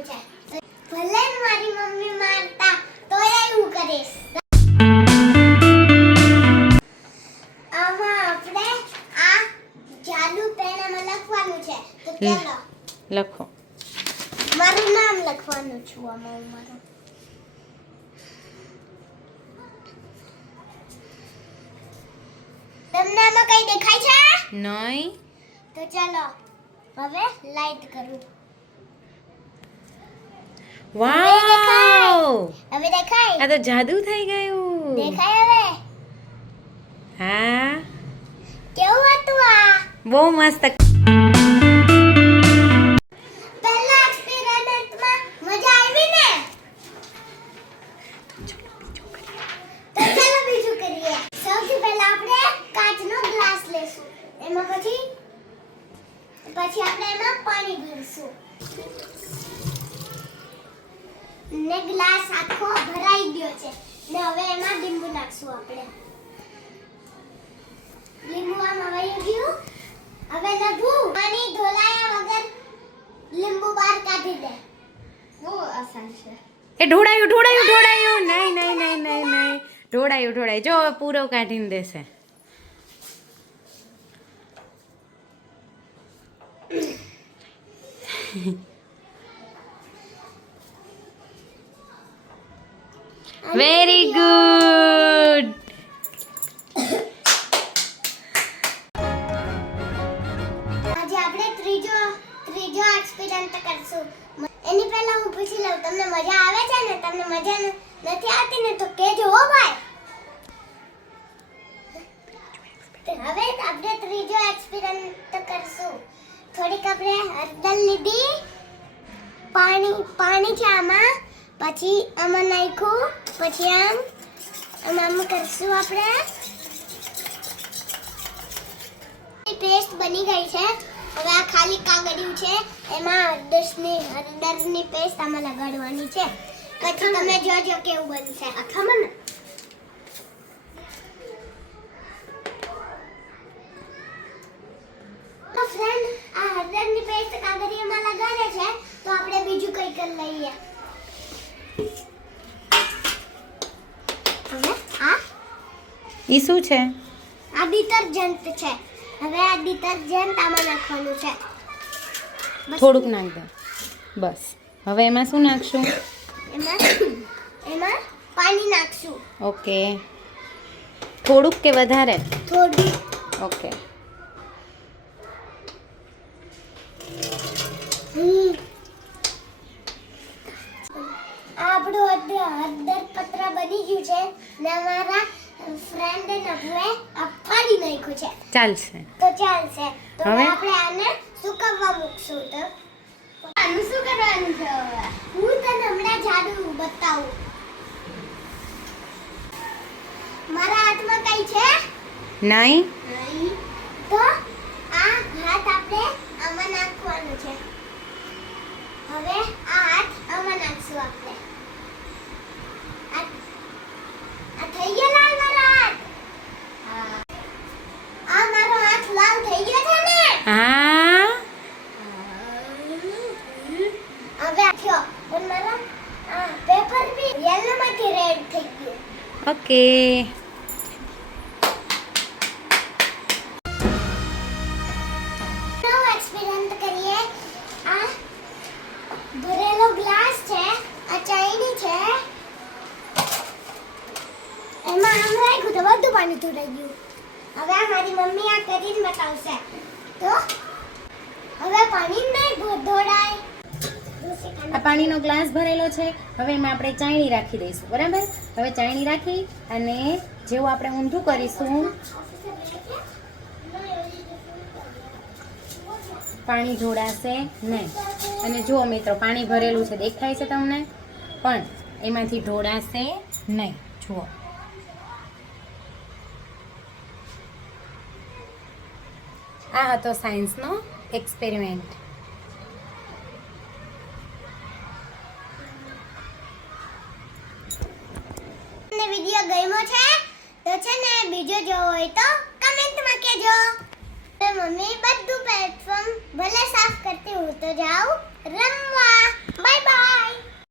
નાખવાનું છે. ભલે મારી મમ્મી મારતા તોય હું કરીશ. આમાં આપણે આ જાદુ પેનમાં લખવાનું છે. તો ચાલો લખો. મારું નામ લખવાનું છું આમાં મારું. તમને આમાં કઈ દેખાય છે? નહીં. તો ચાલો હવે લાઈટ કરું. વાવ! હવે દેખાય? આ તો જાદુ થઈ ગયું. દેખાય હવે? હા, કેવું હતું આ? બહુ મસ્ત. પહેલા એક્સપેરિમેન્ટમાં મજા આવી ને? તો ચાલો બીજું કરીએ. સૌથી પહેલા આપણે કાચનો ગ્લાસ લેશું. એમાં પછી આપણે એમાં પાણી ભરશું. ને ગ્લાસ આખો ભરાઈ ગયો છે. ને હવે એમાં લીંબુ નાખશું આપણે. લીંબુ આમાં વહી ગયું. હવે નભુ પાણી ઢોલાયા વગર લીંબુ બહાર કાઢી દે. બહુ આસાન છે. એ ઢોળાયું. નહીં. ઢોળાયું. જો હવે પૂરો કાઢીને દેશે. Very good. આજે આપણે ત્રીજો એક્સપેરિમેન્ટ કરશું. એની પહેલા હું પૂછી લઉં, તમને મજા આવે છે ને? તમને મજા નથી આવતી ને તો કહેજો હો ભાઈ. હવે આપણે ત્રીજો એક્સપેરિમેન્ટ કરશું. થોડીક આપણે હળદર લીધી. પાણી છે આમાં. પછી આમાં નાખ્યું. પછી આમ કરશું આપણે. પેસ્ટ બની ગઈ છે. હવે આ ખાલી કાગળિયું છે. એમાં હળદરની પેસ્ટ આમાં લગાડવાની છે. પછી તમે જોજો કેવું બનશે. આખામાં તો ફ્રેન્ડ, આ હળદરની પેસ્ટ કાગળિયામાં લગાડે છે. તો આપણે બીજું કંઈ કરી લઈએ. હવે ઈ શું છે? આ ડિટર્જન્ટ છે. હવે આ ડિટર્જન્ટ આમાં નાખવાનું છે. થોડુંક નાખ દે. બસ. હવે એમાં શું નાખશું? એમાં પાણી નાખશું. ઓકે. થોડુંક કે વધારે? થોડું. ઓકે. આપણું હળદર પત્ર બની ગયું છે ને અમારા ફ્રેન્ડે નભુએ ફાડી નાખ્યું છે. ચાલશે. તો ચાલશે. તો હવે? આપણે આને સુકવવા મૂકશું. તો આનું શું કરવાનું છે હવે? હું તને હમણાં જાદુ બતાવું. મારા હાથમાં કઈ છે? નહીં. તો આ હાથ આપણે આમાં નાખવાનું છે. હવે આ હાથ આમાં નાખશું આપણે. આ થઈ ગયો લાલ મારો હાથ. આ મારો હાથ લાલ થઈ ગયો છે ને? હા. હવે આખ્યો પણ મારો આ પેપર બી યલો માંથી રેડ થઈ ગયું. ઓકે. નવો એક્સપેરિમેન્ટ કરીએ. આ ભરેલો ગ્લાસ છે. આ ચાઈની છે. એમાં આમ રાખ્યું તો બધું પાણી ઢોળાઈ ગયું. હવે આ મારી મમ્મી આ કરીને બતાવશે. તો હવે પાણી નહીં ઢોળાય. આ પાણીનો ગ્લાસ ભરેલો છે. હવે એમાં આપણે ચાયણી રાખી દઈશું. બરાબર? હવે ચાયણી રાખી અને જેવું આપણે ઊંધું કરીશું, પાણી ઢોળાશે નહીં. અને જુઓ મિત્રો, પાણી ભરેલું છે, દેખાય છે તમને? પણ એમાંથી ઢોળાશે નહીં. જુઓ. આ હતો સાયન્સનો એક્સપેરિમેન્ટ. વિડિયો ગમ્યો છે તો છે ને બીજો જોવો હોય તો કમેન્ટમાં કહેજો. મમ્મી બધું